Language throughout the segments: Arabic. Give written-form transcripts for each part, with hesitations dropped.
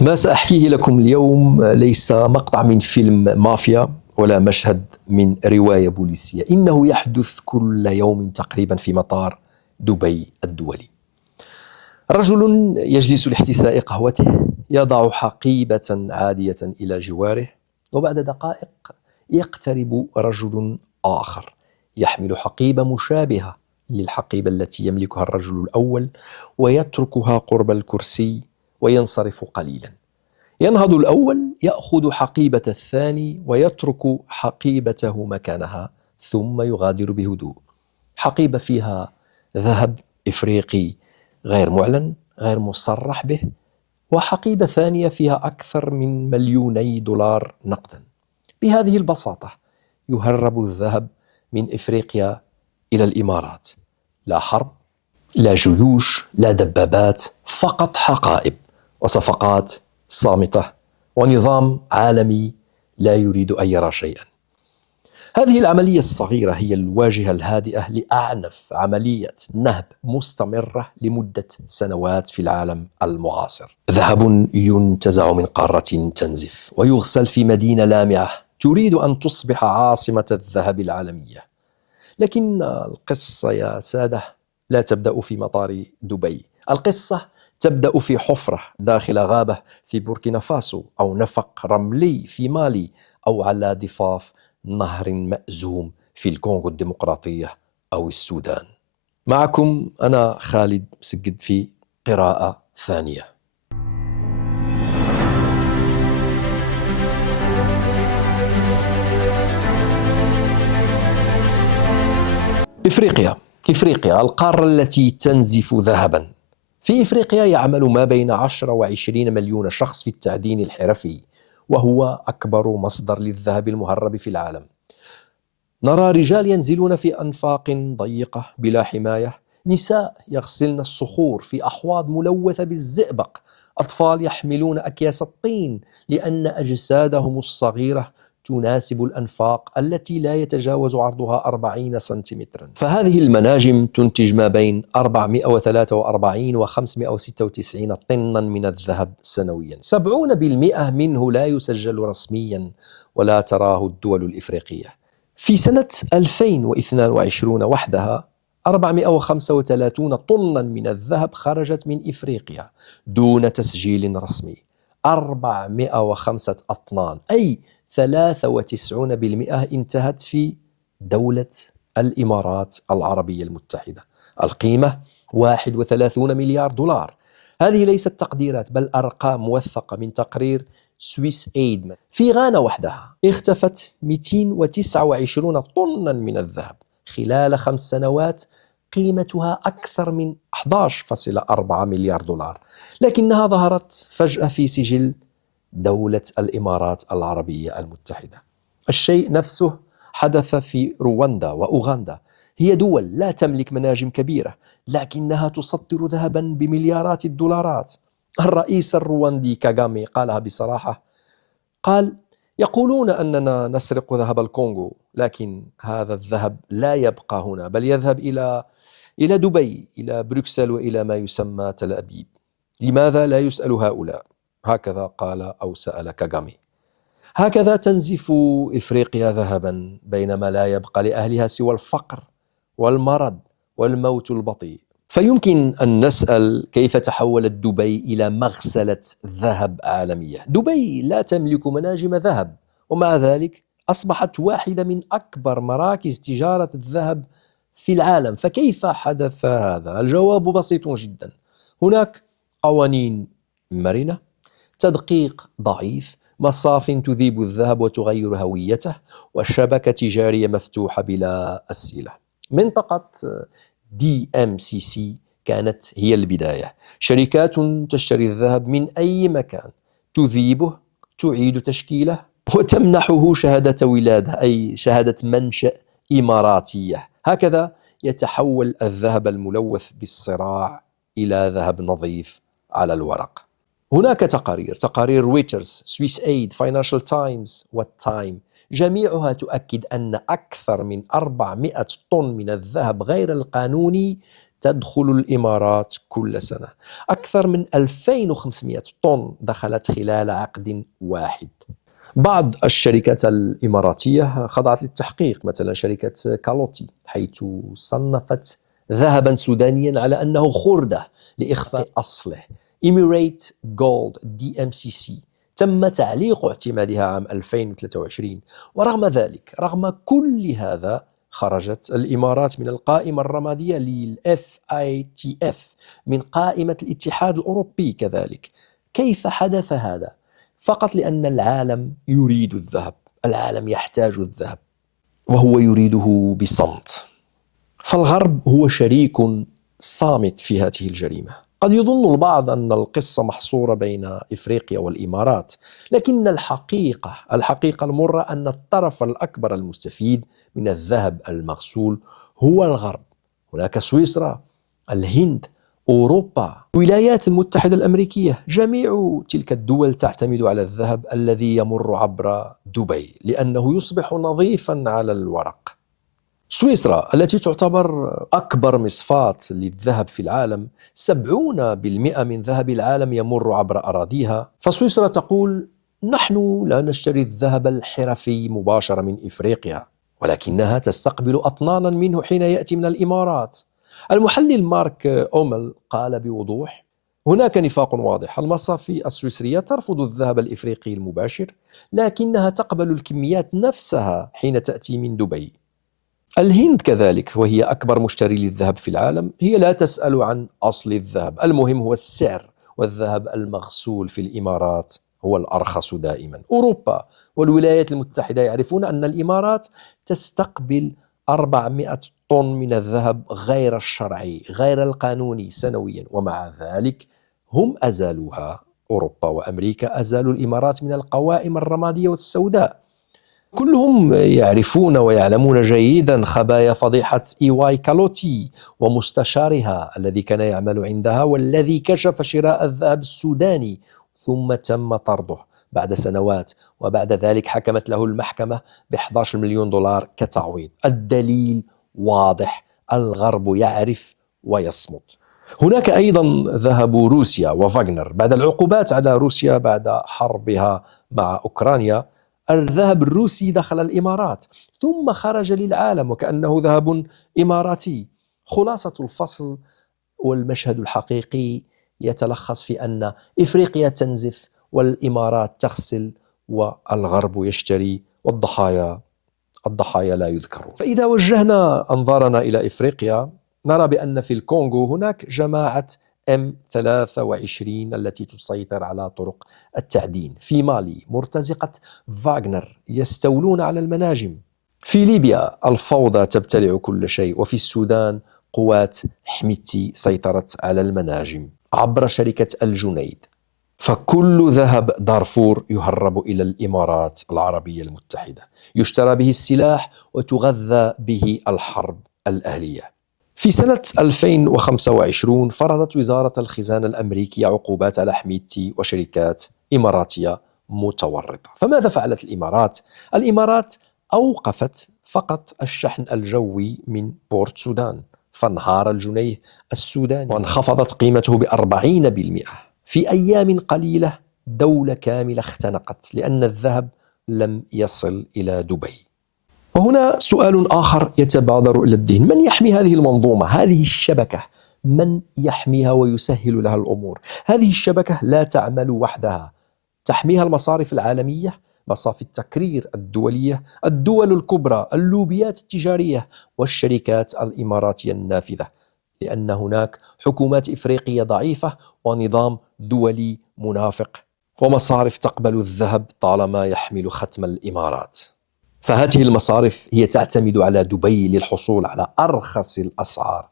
ما سأحكيه لكم اليوم ليس مقطع من فيلم مافيا ولا مشهد من رواية بوليسية، إنه يحدث كل يوم تقريبا في مطار دبي الدولي. رجل يجلس لاحتساء قهوته، يضع حقيبة عادية إلى جواره، وبعد دقائق يقترب رجل آخر يحمل حقيبة مشابهة للحقيبة التي يملكها الرجل الأول، ويتركها قرب الكرسي وينصرف قليلا. ينهض الأول يأخذ حقيبة الثاني ويترك حقيبته مكانها، ثم يغادر بهدوء. حقيبة فيها ذهب إفريقي غير معلن، غير مصرح به، وحقيبة ثانية فيها أكثر من $2,000,000 نقدا. بهذه البساطة يهرب الذهب من إفريقيا إلى الإمارات. لا حرب، لا جيوش، لا دبابات، فقط حقائب وصفقات صامتة ونظام عالمي لا يريد أن يرى شيئا. هذه العملية الصغيرة هي الواجهة الهادئة لأعنف عملية نهب مستمرة لمدة سنوات في العالم المعاصر. ذهب ينتزع من قارة تنزف ويغسل في مدينة لامعة تريد أن تصبح عاصمة الذهب العالمية. لكن القصة يا سادة لا تبدأ في مطار دبي. القصة تبدأ في حفرة داخل غابة في بوركينا فاسو، أو نفق رملي في مالي، أو على ضفاف نهر مأزوم في الكونغو الديمقراطية أو السودان. معكم أنا خالد مسجد في قراءة ثانية. إفريقيا القارة التي تنزف ذهبا. في إفريقيا يعمل ما بين 10 و20 مليون شخص في التعدين الحرفي، وهو أكبر مصدر للذهب المهرب في العالم. نرى رجال ينزلون في أنفاق ضيقة بلا حماية، نساء يغسلن الصخور في أحواض ملوثة بالزئبق، أطفال يحملون أكياس الطين لأن أجسادهم الصغيرة تناسب الأنفاق التي لا يتجاوز عرضها 40 سنتيمترا. فهذه المناجم تنتج ما بين 443 و 596 طنا من الذهب سنويا. 70% منه لا يسجل رسميا ولا تراه الدول الإفريقية. في سنة 2022 وحدها 435 طنا من الذهب خرجت من إفريقيا دون تسجيل رسمي. 405 أطنان، أي 93% انتهت في دولة الإمارات العربية المتحدة. القيمة 31 مليار دولار. هذه ليست تقديرات بل أرقام موثقة من تقرير سويس ايد. في غانا وحدها اختفت 229 طنا من الذهب خلال 5 سنوات، قيمتها أكثر من 11.4 مليار دولار، لكنها ظهرت فجأة في سجل دولة الإمارات العربية المتحدة. الشيء نفسه حدث في رواندا وأوغندا. هي دول لا تملك مناجم كبيرة، لكنها تصدر ذهبا بمليارات الدولارات. الرئيس الرواندي كاغامي قالها بصراحة، قال: يقولون أننا نسرق ذهب الكونغو، لكن هذا الذهب لا يبقى هنا بل يذهب إلى دبي، إلى بروكسل، وإلى ما يسمى تل أبيب. لماذا لا يسأل هؤلاء؟ هكذا قال أو سأل كاغامي. هكذا تنزف إفريقيا ذهبا بينما لا يبقى لأهلها سوى الفقر والمرض والموت البطيء. فيمكن أن نسأل كيف تحولت دبي إلى مغسلة ذهب عالمية؟ دبي لا تملك مناجم ذهب، ومع ذلك أصبحت واحدة من أكبر مراكز تجارة الذهب في العالم. فكيف حدث هذا؟ الجواب بسيط جدا. هناك قوانين مرنة، تدقيق ضعيف، مصاف تذيب الذهب وتغير هويته، وشبكة تجارية مفتوحة بلا أسئلة. منطقة DMCC كانت هي البداية. شركات تشتري الذهب من أي مكان، تذيبه، تعيد تشكيله، وتمنحه شهادة ولادة، أي شهادة منشأ إماراتية. هكذا يتحول الذهب الملوث بالصراع إلى ذهب نظيف على الورق. هناك تقارير رويترز، سويس ايد، فاينانشال تايمز والتايم، جميعها تؤكد أن أكثر من 400 طن من الذهب غير القانوني تدخل الإمارات كل سنة. أكثر من 2500 طن دخلت خلال عقد واحد. بعض الشركات الإماراتية خضعت للتحقيق، مثلا شركة كالوتي، حيث صنفت ذهبا سودانيا على أنه خردة لإخفاء أصله. إميريت جولد DMCC تم تعليق اعتمادها عام 2023. ورغم ذلك، رغم كل هذا، خرجت الإمارات من القائمة الرمادية للFATF، من قائمة الاتحاد الأوروبي كذلك. كيف حدث هذا؟ فقط لأن العالم يريد الذهب، العالم يحتاج الذهب، وهو يريده بصمت. فالغرب هو شريك صامت في هذه الجريمة. قد يظن البعض أن القصة محصورة بين إفريقيا والإمارات، لكن الحقيقة المرة أن الطرف الأكبر المستفيد من الذهب المغسول هو الغرب. هناك سويسرا، الهند، أوروبا، الولايات المتحدة الأمريكية. جميع تلك الدول تعتمد على الذهب الذي يمر عبر دبي لأنه يصبح نظيفا على الورق. سويسرا التي تعتبر أكبر مصفاة للذهب في العالم، 70% من ذهب العالم يمر عبر أراضيها. فسويسرا تقول: نحن لا نشتري الذهب الحرفي مباشرة من إفريقيا، ولكنها تستقبل أطنانا منه حين يأتي من الإمارات. المحلل مارك أومل قال بوضوح: هناك نفاق واضح. المصافي السويسرية ترفض الذهب الإفريقي المباشر، لكنها تقبل الكميات نفسها حين تأتي من دبي. الهند كذلك، وهي أكبر مشتري للذهب في العالم، هي لا تسأل عن أصل الذهب، المهم هو السعر، والذهب المغسول في الإمارات هو الأرخص دائما. أوروبا والولايات المتحدة يعرفون أن الإمارات تستقبل 400 طن من الذهب غير الشرعي، غير القانوني سنويا، ومع ذلك هم أزالوها. أوروبا وأمريكا أزالوا الإمارات من القوائم الرمادية والسوداء. كلهم يعرفون ويعلمون جيدا خبايا فضيحة إيواي كالوتي ومستشارها الذي كان يعمل عندها، والذي كشف شراء الذهب السوداني ثم تم طرده بعد سنوات، وبعد ذلك حكمت له المحكمة ب$11 مليون كتعويض. الدليل واضح، الغرب يعرف ويصمت. هناك أيضا ذهب روسيا وفاغنر. بعد العقوبات على روسيا بعد حربها مع أوكرانيا، الذهب الروسي دخل الإمارات ثم خرج للعالم وكأنه ذهب إماراتي. خلاصة الفصل والمشهد الحقيقي يتلخص في أن إفريقيا تنزف والإمارات تغسل والغرب يشتري، والضحايا لا يذكرون. فإذا وجهنا أنظارنا إلى إفريقيا، نرى بأن في الكونغو هناك جماعة M23 التي تسيطر على طرق التعدين. في مالي مرتزقة فاغنر يستولون على المناجم. في ليبيا الفوضى تبتلع كل شيء. وفي السودان قوات حميتي سيطرت على المناجم عبر شركة الجنيد. فكل ذهب دارفور يهرب إلى الإمارات العربية المتحدة، يشترى به السلاح وتغذى به الحرب الأهلية. في سنة 2025 فرضت وزارة الخزانة الأمريكية عقوبات على حميتي وشركات إماراتية متورطة. فماذا فعلت الإمارات؟ الإمارات أوقفت فقط الشحن الجوي من بورت سودان، فانهار الجنيه السوداني وانخفضت قيمته ب40%. في أيام قليلة دولة كاملة اختنقت لأن الذهب لم يصل إلى دبي. وهنا سؤال آخر يتبادر إلى الذهن: من يحمي هذه المنظومة، هذه الشبكة؟ من يحميها ويسهل لها الأمور؟ هذه الشبكة لا تعمل وحدها، تحميها المصارف العالمية، مصافي التكرير الدولية، الدول الكبرى، اللوبيات التجارية، والشركات الإماراتية النافذة، لأن هناك حكومات إفريقية ضعيفة ونظام دولي منافق ومصارف تقبل الذهب طالما يحمل ختم الإمارات. فهذه المصارف هي تعتمد على دبي للحصول على أرخص الأسعار.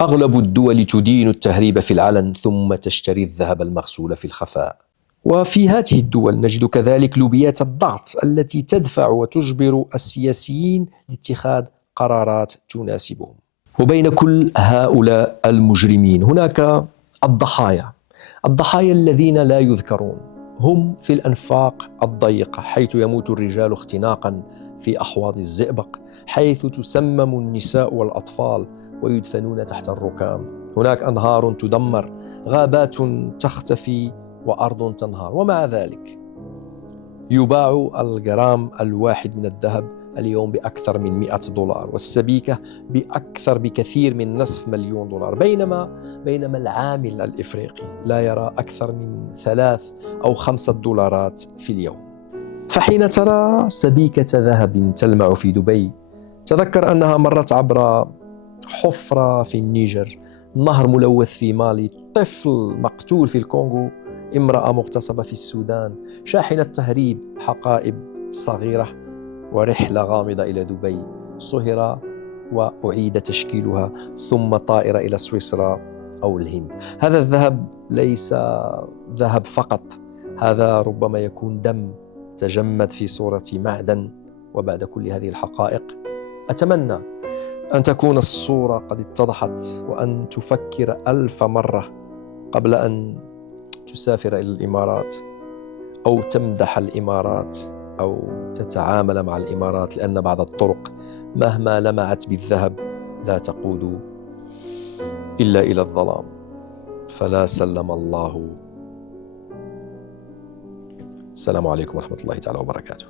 أغلب الدول تدين التهريب في العلن ثم تشتري الذهب المغسول في الخفاء. وفي هذه الدول نجد كذلك لوبيات الضغط التي تدفع وتجبر السياسيين لاتخاذ قرارات تناسبهم. وبين كل هؤلاء المجرمين هناك الضحايا الذين لا يذكرون، هم في الأنفاق الضيقة، حيث يموت الرجال اختناقا في أحواض الزئبق، حيث تسمم النساء والأطفال ويدفنون تحت الركام. هناك أنهار تدمر، غابات تختفي، وأرض تنهار. ومع ذلك يباع الجرام الواحد من الذهب اليوم بأكثر من 100 دولار، والسبيكة بكثير من نصف مليون دولار، بينما العامل الإفريقي لا يرى أكثر من 3 أو 5 دولارات في اليوم. فحين ترى سبيكة ذهب تلمع في دبي، تذكر أنها مرت عبر حفرة في النيجر، نهر ملوث في مالي، طفل مقتول في الكونغو، امرأة مغتصبة في السودان، شاحنة تهريب حقائب صغيرة، ورحلة غامضة إلى دبي صهر وأعيد تشكيلها، ثم طائرة إلى سويسرا أو الهند. هذا الذهب ليس ذهب فقط، هذا ربما يكون دم تجمد في صورة معدن. وبعد كل هذه الحقائق أتمنى أن تكون الصورة قد اتضحت، وأن تفكر 1000 مرة قبل أن تسافر إلى الإمارات أو تمدح الإمارات أو تتعامل مع الإمارات، لأن بعض الطرق مهما لمعت بالذهب لا تقود إلا إلى الظلام. فلا سلم الله. السلام عليكم ورحمة الله تعالى وبركاته.